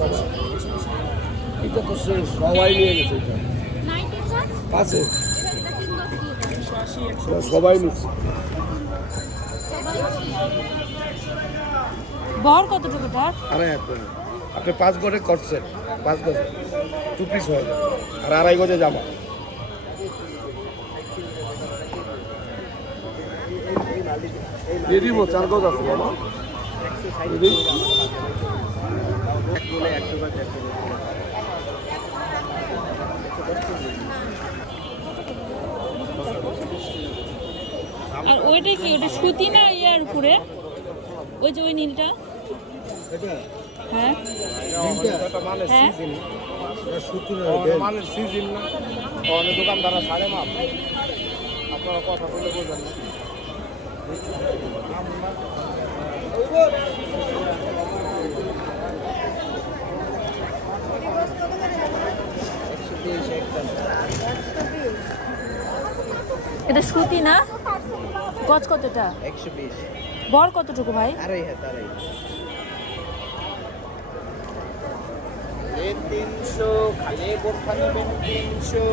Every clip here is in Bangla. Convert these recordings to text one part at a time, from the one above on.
বাবা, এটা তো শেষ, সবাই নিয়ে গেছে এটা। আছে সবাই নিচ্ছে। বহর কতটুকু তার? আড়াই হাত করে। আপনি 5 গজে করছেন, 5 গজে 2 পিস হয়ে যাবে, আর 2.5 গজে জামা। দিয়ে দিব 4 গজ আছে বাবা। আর ওইটা কি, ওটা সুতি না ইয়ার উপরে? ওই যে ওই নীলটা, হ্যাঁ হ্যাঁ দোকানদারা সাড়ে মাপ, আপনারা কথা বলে বলবেন না। এটা সুতি না? গজ কতটা? 120। বর কতটুকু ভাই? আড়াই হাত, 300 খালি বোরখা নেবেন 300।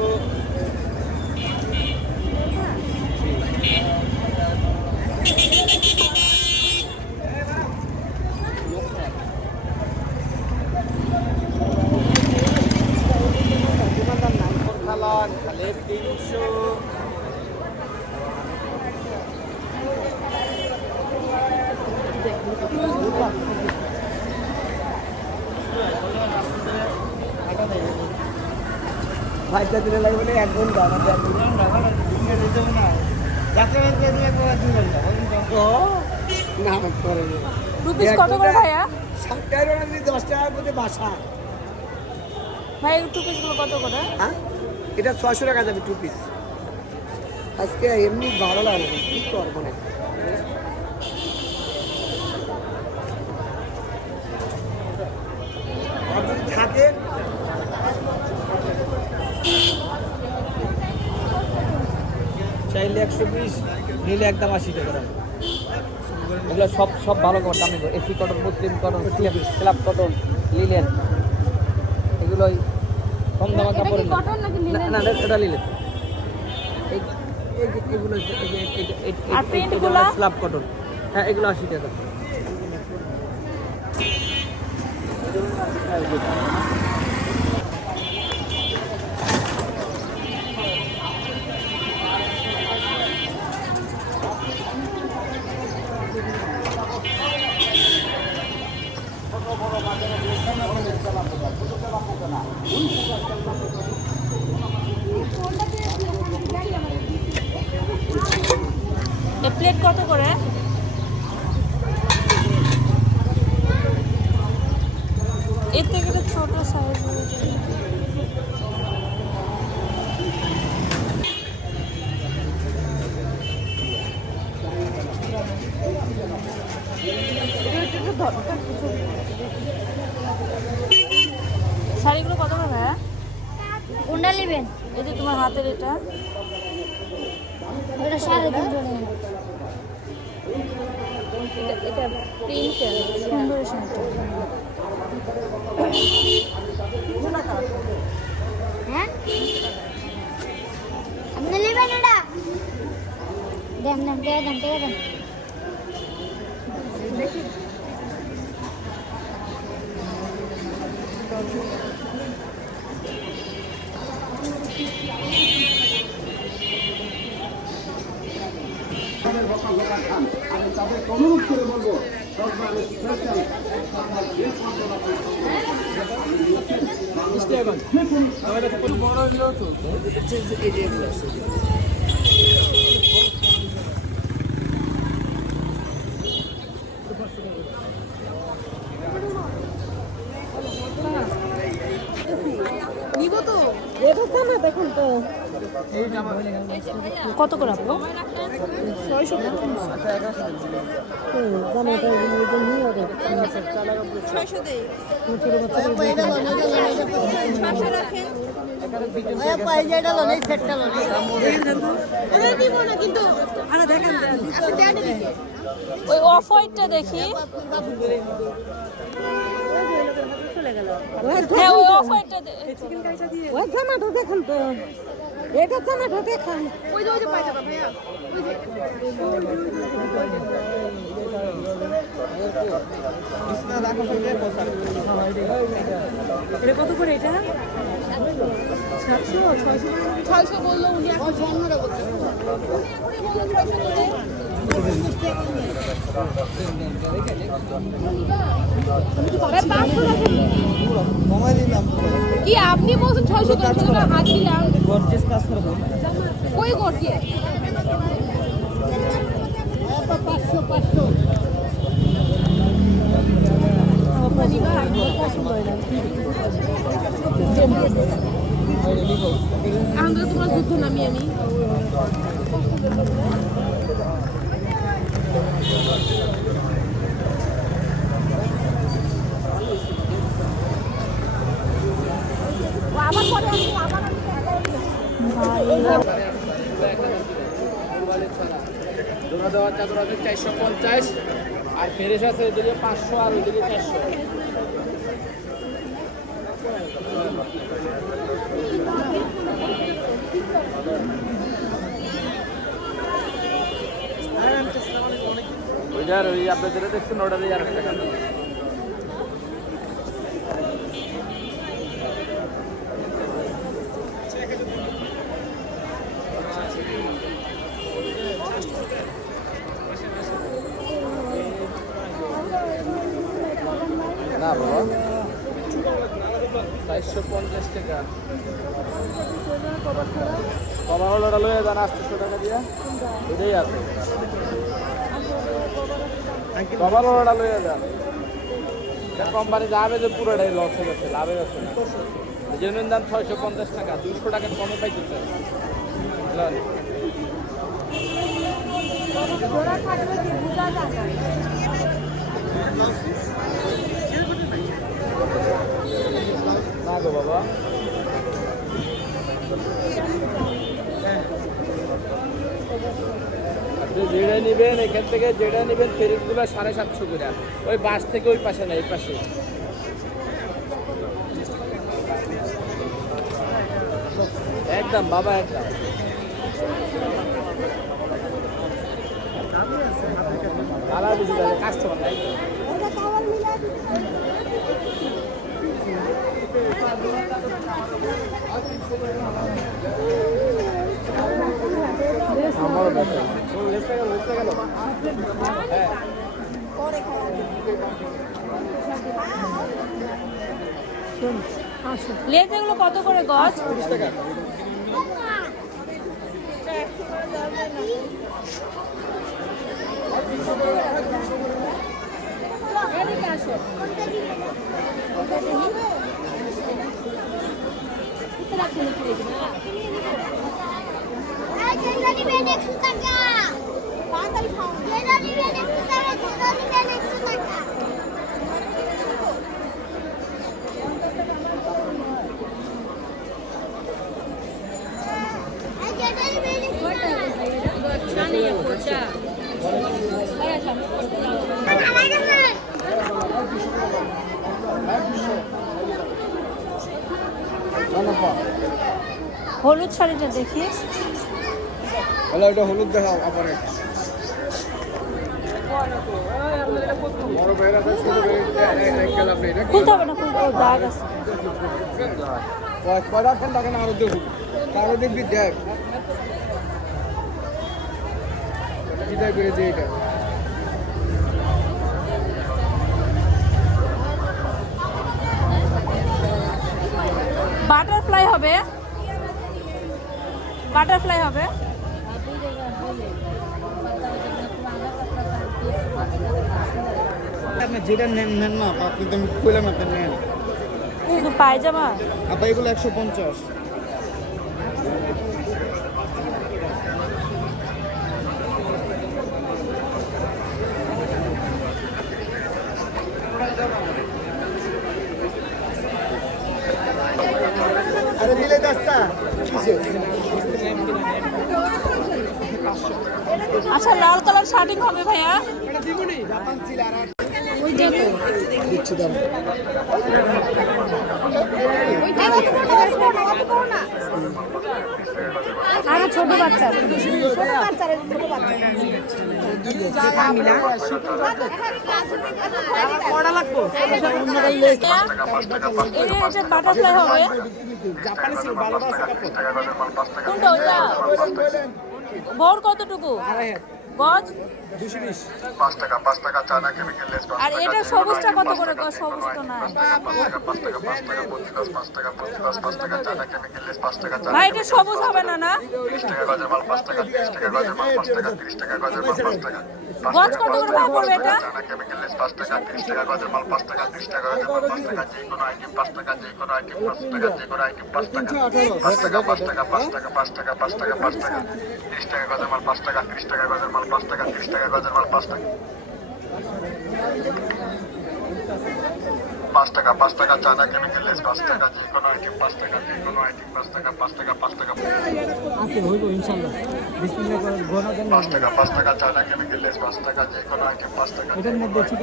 খালি 300। ভাইটা দিলে লাগবে না 1 ঘন্টা, আমাদের 1 ঘন্টা দেবো না। যাত্রা দিলে না করে রুপিস কত করে ভাইয়া? 60 টাকা যদি 10 টাকার মধ্যে বাসা। ভাই টু পিসগুলো কত করে? হ্যাঁ, এটা 600 টাকা যাবে 2 পিস। আজকে এমনি ভালো লাগে না, কি করবো না। থাকে চাইলে 120, নিলে একদম 80 টাকা। এগুলো সব সব ভালো কটন দামি, এসি কটন, মুসলিম কটন, স্ল্যাব কটন, লিলেন, এগুলোই কম দামে কাপড়। না না, এটা লিলেন। এগুলো স্ল্যাব কটন, হ্যাঁ এগুলো 80 টাকা। প্লেট কত করে? এর থেকে তো ছোট সাইজ। শাড়িগুলো কত করে ভাইয়া? কোনটা নেবেন? এই যে তোমার হাতের এটা, ওটা 3.5 এটা প্রিন্টের সুন্দর শাড়িটা। হ্যাঁ, আপনি নেবেন এটা? দেন দেন, টাকা দেন, টাকা দেন। আমি তাদের অনুরোধ করে বলবো নিব তো, দেখুন তো কত করে আপু? 600 ওই অফ হোয়াইটটা দেখি। হ্যাঁ ওই অফ হোয়াইটটা ওই জামাটা দেখেন তো, এটা জামাটা দেখান। এটা কত করে এটা? 700 600 600 বললো উনি কি আপনি বলছেন 600 টাকা হাত দিলাম গর্জিয়াস কাজ করব কই গর্জিয়াস 500 আমরা তোমার যুদ্ধ নামি আমি আবার পরে জোড়া দেওয়া চাদর আছে 450 আর ফেরেশ আছে এদিকে 500 আর ওইদিকে 400। ওইটার ওই আপনাদের দেখছেন ওটারই আর একটা টাকা না বাবা 450 টাকা কভার হলোটা লয়ে যান 800 টাকা দিয়া এটাই আছে কভার হলোটা লয়ে যান কোম্পানি যাবে যে পুরোটাই লস হয়ে গেছে লাভে গেছে না জেনুইন দাম 650 টাকা 200 টাকা কমে পাইতেছে না গো বাবা আপনি যেটা নেবেন এখান থেকে যেটা নেবেন ফেরিগুলো 750 করে ওই বাস থেকে ওই পাশে না এই পাশে একদম বাবা একদম কালার বেশি যাবে কাস্টমার নাই আমারও ব্যাপার লেসটা গেল হ্যাঁ লেজ এগুলো কত করে গজ 30 টাকা এদিকে আসো হলুদ শাড়িটা দেখি তাহলে ওটা হলুদ দেখাও আবার বড় বেড়া ছোট বেড়া খুলতে হবে না খুলতে ও দাগ আছে কয়টা ফোন থাকে না আরো দেখুন আরো দেখবি দেখ কিটা বেড়েছে এটা বাটারফ্লাই হবে বাটারফ্লাই হবে আপনি যেটা নেন নেন না আপনি তো আমি কইলাম আপনি নেন শুধু পায়জামা আপা এগুলো 150 আরে দিলে দস্তা কিসে আচ্ছা লাল কালার শার্টিং হবে ভাইয়া এটা দিবনি জাপান ছিল আর ওইটা তো দিচ্ছি দাম ছোট বাচ্চা। এটা বাটারফ্লাই হবে কোনটা ওইটা বড় কতটুকু গজ 5 টাকা চানা কেমিক্যাল লেস আর এটা সবুজটা কত করে গজ? সবুজ তো নাই 5 টাকা চানা কেমিক্যাল লেস 5 টাকা ভাই, এটা সবুজ হবে না না? 30 টাকা গজের মাল 5 টাকা 30 টাকা গজের মাল 5 টাকা 30 টাকা গজের মাল 5 টাকা গজ কত করে ভাই পড়বে এটা? চানা কেমিক্যাল লেস 5 টাকা 30 টাকা গজের মাল 5 টাকা 30 টাকা গজের মাল 5 টাকা যে কোনো আইটেম 5 টাকা যে কোনো আইটেম 5 টাকা যে কোনো আইটেম 5 টাকা 5 টাকা 5 টাকা 5 টাকা 5 টাকা 5 টাকা 5 টাকা 30 টাকা গজের মাল 5 টাকা 30 টাকা গজের মাল 5 টাকা 30 টাকা গজের মাল 5 টাকা 5 টাকা চানা কেমিক্যাল লেস 5 টাকা যে কোনো আইটেম 5 টাকা যে কোনো আইটেম 5 টাকা 5 টাকা 5 টাকা আছে হইব ইনশাআল্লাহ বিসমিল্লাহ করে গোনা দেন 5 টাকা চানা কেমিক্যাল লেস 5 টাকা যে কোনো আইটেম 5 টাকা এটার মধ্যে ছিল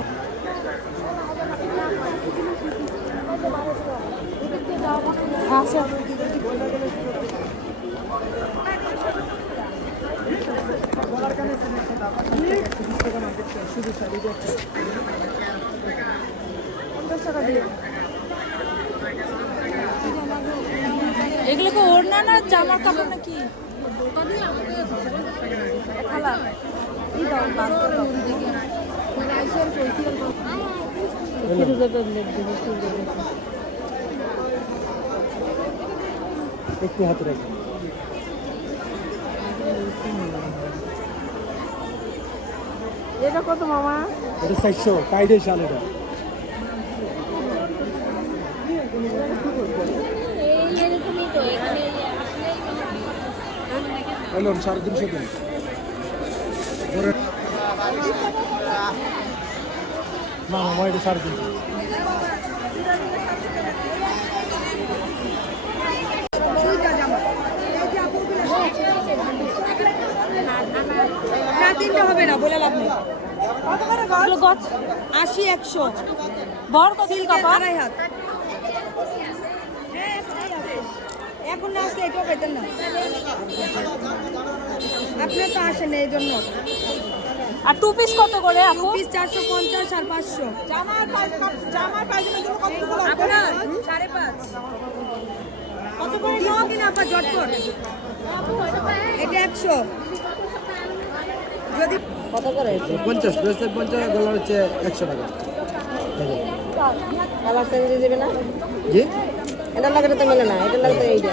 আচ্ছা এগুলো কি ওড়না না জামার কাপড় নাকি? একটু হাতে রাখি এটা কত মামা? এটা 400 টাইডে শাল এটা এলো 350 দিন না মামা এটা 350 না তিনটা হবে না বলে লাভ নেই। এগুলো গজ 80 100 বড় কত সিল্কের কাপড়? 2.5 হাত। এখন না আসলে এটাও পেতেন না, আপনার তো আসে না এই জন্য। আর টু পিস কত করে আপু? পিস 450 আর 500। জামার পায়জামার জন্য কত করে আপনার? 5.5 কত করে দাও কিনা আপা জটপট? এটা 100 যদি কত করে 50 ব্রেসলেট 50 গলা হচ্ছে 100 টাকা কালার চেঞ্জ দিয়ে দেবে না? জি এটা লাগাতে তো মেলে না, এটা লাগাতে এইটা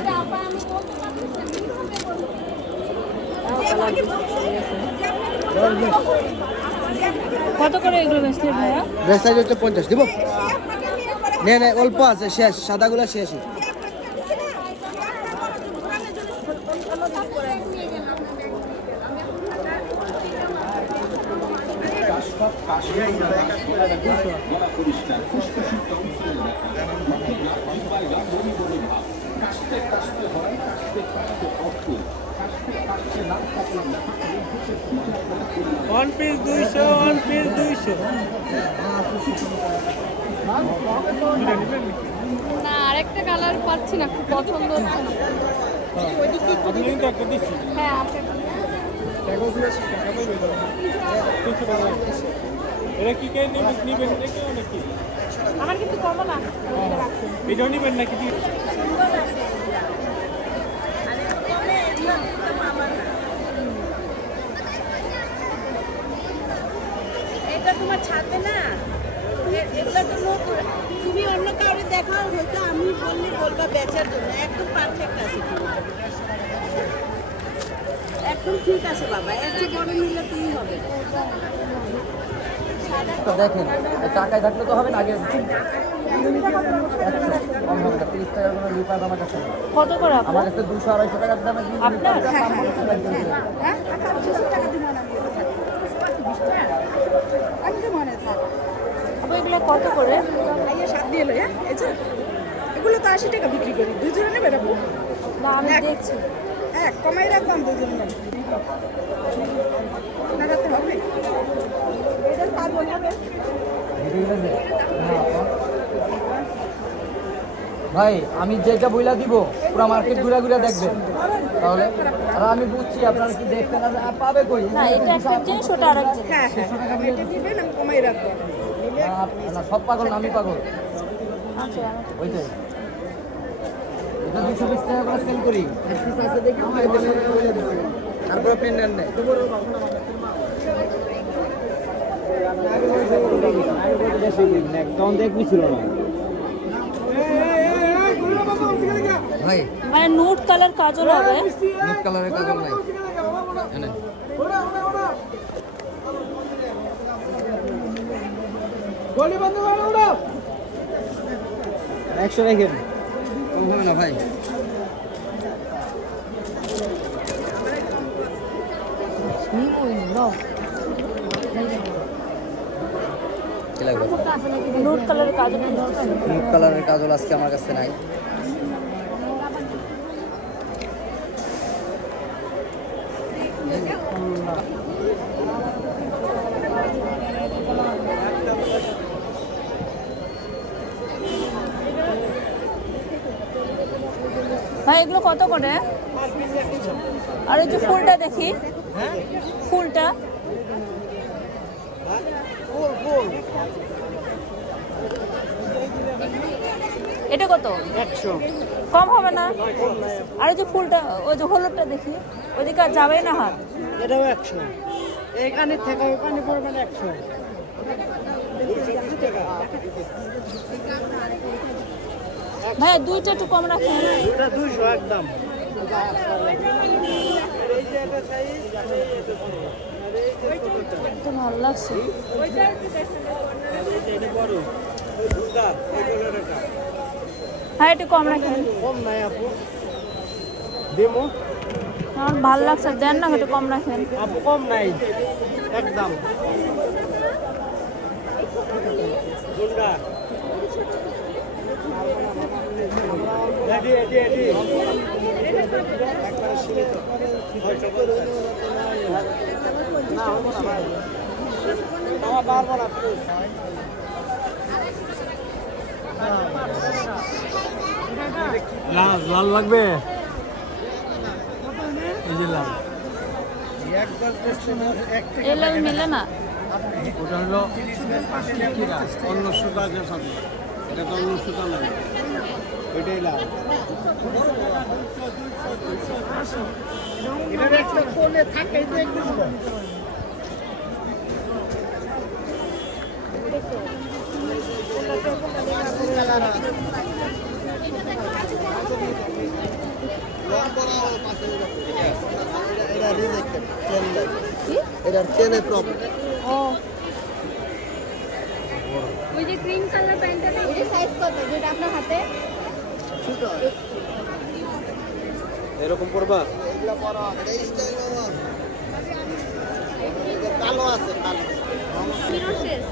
কত করে এগুলো ব্রেসলেট ভাইয়া? ব্রেসলেট হচ্ছে 50 দিব নে নে অল্প আছে শেষ সাদাগুলো শেষই ওয়ান পিস 200 ওয়ান পিস 200 না আরেকটা কালার পাচ্ছি না, খুব পছন্দ হচ্ছে না। আপনি কিন্তু একটা দিচ্ছি হ্যাঁ আপনি এটা কি কে নিবেন নাকি নাকি আমার কিন্তু কমও না। এটাও নিবেন নাকি এটা তোমার ছাড়বে না, এগুলো তো নতুন। তুমি অন্য কাউকে দেখাও, হয়তো আমি বললে বলবা বেচার জন্য। একদম পারফেক্ট আছে, একদম ঠিক আছে বাবা। এর চেয়ে বড় নিলে তুমি হবে। তো দেখেন টাকায় থাকলে তো হবে না আগে কম হবে না 30 টাকার কোনো লিপার আমার কাছে নেই। কত করে আপু? আমার কাছে 200 250 টাকার দামে আপনার? আপু এগুলো কত করে? এগুলো তো 80 টাকা বিক্রি করি, দুজনে নেবে না? না আমি দেখছি। কমাই রাখলাম দুজনে লাগাতে হবে। এটার কাজ হবে ভিডিও আছে না ভাই আমি যেটা বইলা দিব পুরো মার্কেট ঘুরে ঘুরে দেখবেন তাহলে। আর আমি বুঝছি আপনারা কি দেখছেন আর পাবে কই না এটা একটা জিনিস ওটা আরেক জিনিস। হ্যাঁ হ্যাঁ এটা দিবেন আমি কমাই রাখবো। না সব পাগল না আমি পাগল আচ্ছা ওইটাই। এটা 220 টাকা করে সেল করি। তারপর পেন নেন নাই ভাই। মানে নুট কালার কাজল হবে। নুট কালারের কাজল নাই এনে গলি বন্ধ করো ওটা 100 রাখেন কম হবে না ভাই। কি লাগবে? নুট কালারের কাজল। নুট কালারের কাজল আজকে আমার কাছে নাই। ভাই এগুলো কত করে? আর এই যে ফুলটা দেখি, ফুলটা এটা কত? 100 কম হবে না? আর এই যে ফুলটা ওই যে হলুদটা দেখি, ওইদিকে আর যাবেই না হাত। এটাও 100 এইখানে থেকে ওখানে পড়বেন 100 ভাই দুইটা একটু কম রাখেন। এটা 200 একদম। তো ভালো লাগছে। হ্যাঁ একটু কম রাখেন। কম নাই আপু দেমো আমার ভালো লাগছে, দেন না একটু কম রাখেন। আপু কম নাই একদম। গুন্ডা এডি এডি এডি একবার সীমিত না হবো না ভাই আমার পারবো না প্লিজ। লাল লাল লাগবে এই যে লাল একবার একটা এই লাগে মিলে না। ওটা হলো কিরা অন্য সুতা যে সাথে এটা তো অন্য সুতা লাগে এটাই লাভ। এটার একটা কোণে থাকে তো একটু এটার চেনে প্রবলেম। ও ওই যে ক্রিম কালার প্যান্টটা না এটা সাইজ কত যেটা আপনার হাতে? এরকম পড়বা কালো আছে কালো হিরো শেষ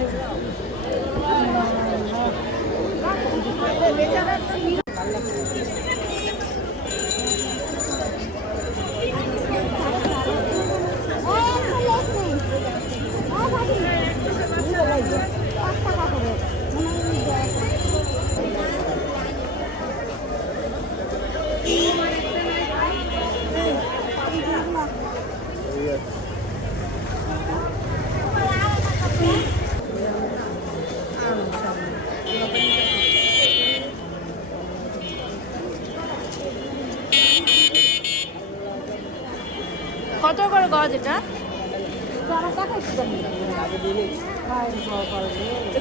কত করে গজ এটা?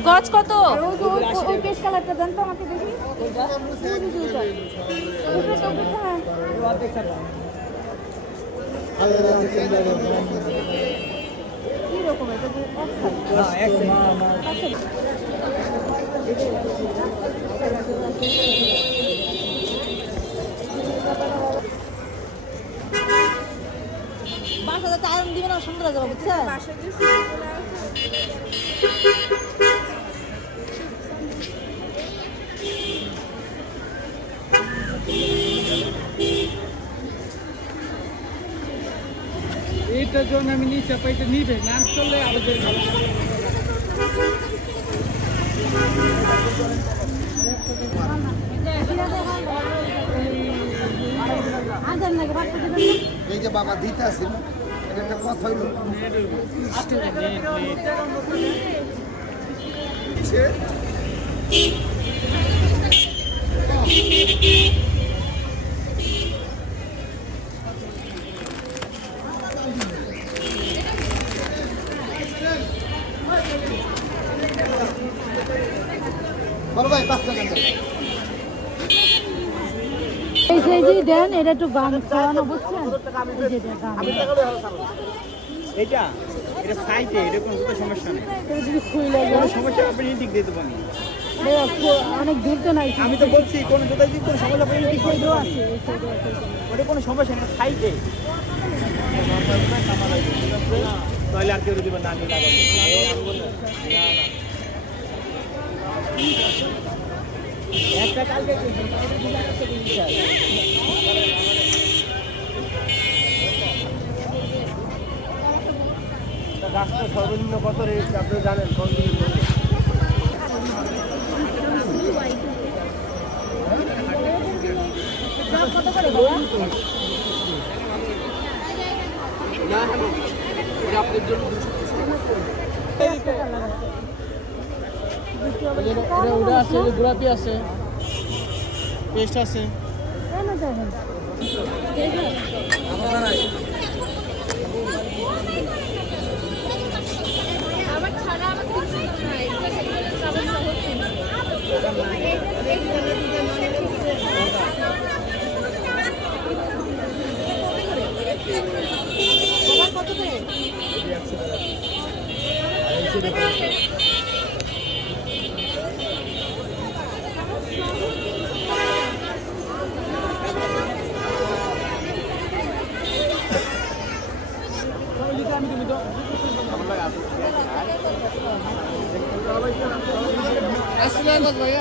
গজ কত? ওই পেস্ট কালারটা দেন তো আমাকে দেখি কি রকম বাসাতে আয়রন দিবেন না সুন্দর যাবে বুঝছেন এইটার জন্য আমি নিচে পাইতে নিবে না চললে আরো জোরে ভালো এই যে বাবা দিতে আসেন এটা একটা কথা হইল বলো ভাই 5 টাকা এই যে দেন এটা একটু গান খাওয়ানো বুঝছেন এই যে গান এটা এটা সাইটে এটা কোনো সমস্যা নেই এটা যদি খুইলে যায় কোনো সমস্যা আপনি ঠিক দিতে পারেন অনেক দূর তো নাই আমি তো বলছি কোন জুতা যদি কোনো সমস্যা আপনি ঠিক সাইডও আছে এই সাইডও আছে ওটা কোনো সমস্যা নেই সাইটে তাহলে আর কেউ দিবেন না আমি লাগাবো একটা কালকে গাছটা সর্বনিম্ন কত রেট আপনি জানেন কত করে বাবা ওটা আছে গোলাপি আছে পেস্ট আছে কেন দেখেন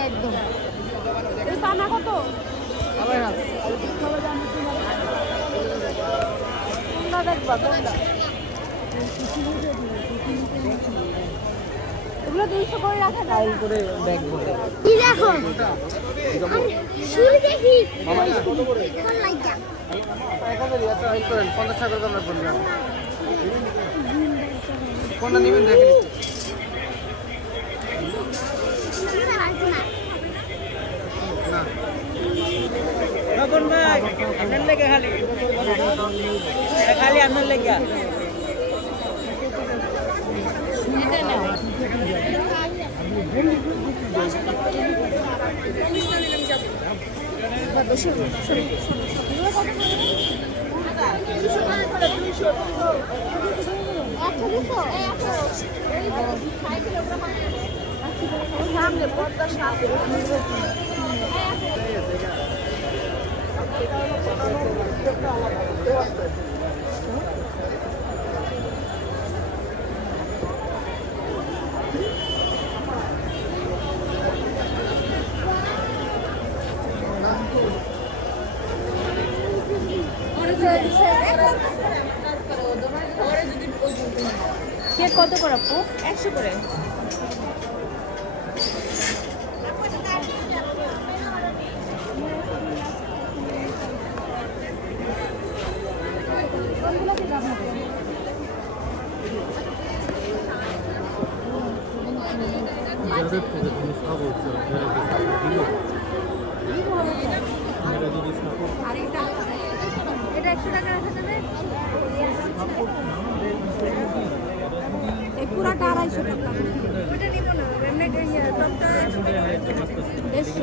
একদম এই পানা কত কোনটা দেখবা কোনটা এগুলো 200 করে রাখা যায় করে ব্যাগ ভরে কি দেখো শুরু দেখি কোন লাইটা 50 টাকা করে আমরা বললাম কোনটা নেবেন দেখেন রবন ভাই আপনার লেগে খালি খালি আপনার লেগে কেক কত করে আপু 100 করে কোনগুলো কি দাম হবে এটা 100 টাকা রাখা যাবে এই পুরাটা 250 টাকা ওটা নিব না এমনি টপটা 150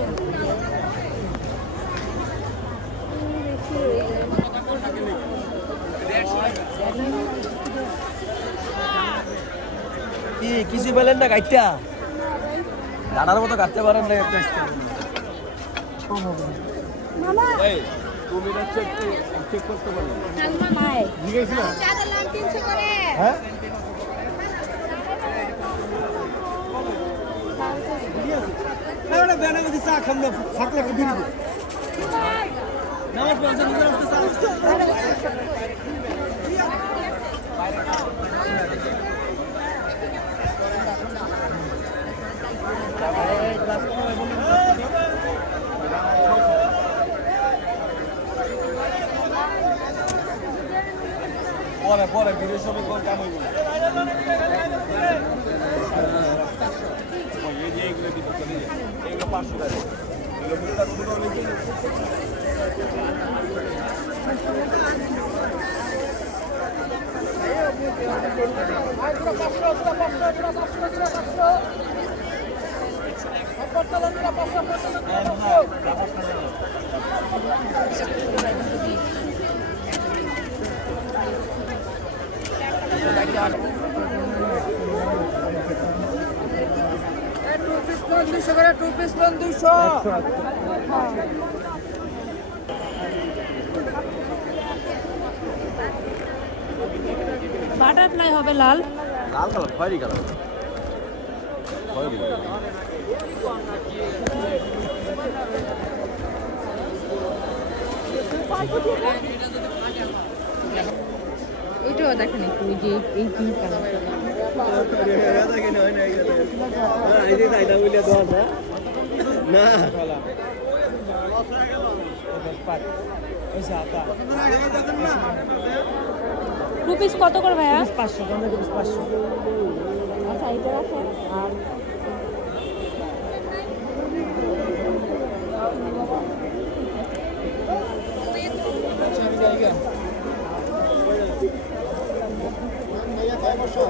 কি কিছু বলেন না গাইটা দাদার মতো কাটতে পারেন না একটা মামা তুমি চেক করতে পারো সালমা মাই জিজ্ঞেসিলা চাঁদা লাল 300 করে হ্যাঁ ওটা বেনা গেছে চা খাম না থাকলে বিড়ি নামাজ পড়ছে নিজের চা গ্লাস পরে বিদেশ হবে কোন কাম হইব এই যে এগুলো দিতে চলে যায় এগুলো 500 টাকা এগুলো মুক্তা শুরু হলে কি বাটারফ্লাই হবে লাল। লাল কালার খয়েরি কালার খয়েরি এটাও দেখেন একটু, ওই যে এই পিঙ্ক কালার। টু পিস কত করে ভাইয়া? 500 500 আচ্ছা এটা রাখেন। আর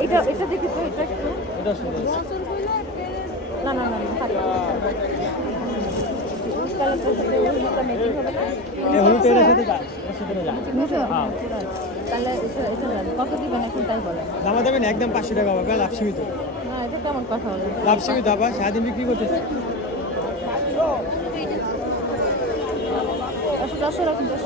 এটা এটা দেখি তো, এটা একটু না না না না হাতে কালারটার সাথে হলুদটা ম্যাচিং হবে না? হলুদের সাথে যা সাথে যা তাহলে এটা কত দিবেন এখন তাই বলেন। দামা দেবেন একদম 500 টাকা হবে লাভ সীমিত না এটা কেমন কথা হলো? লাভ সীমিত আবার সারাদিন বিক্রি করতেছে 10 রাখুন 10।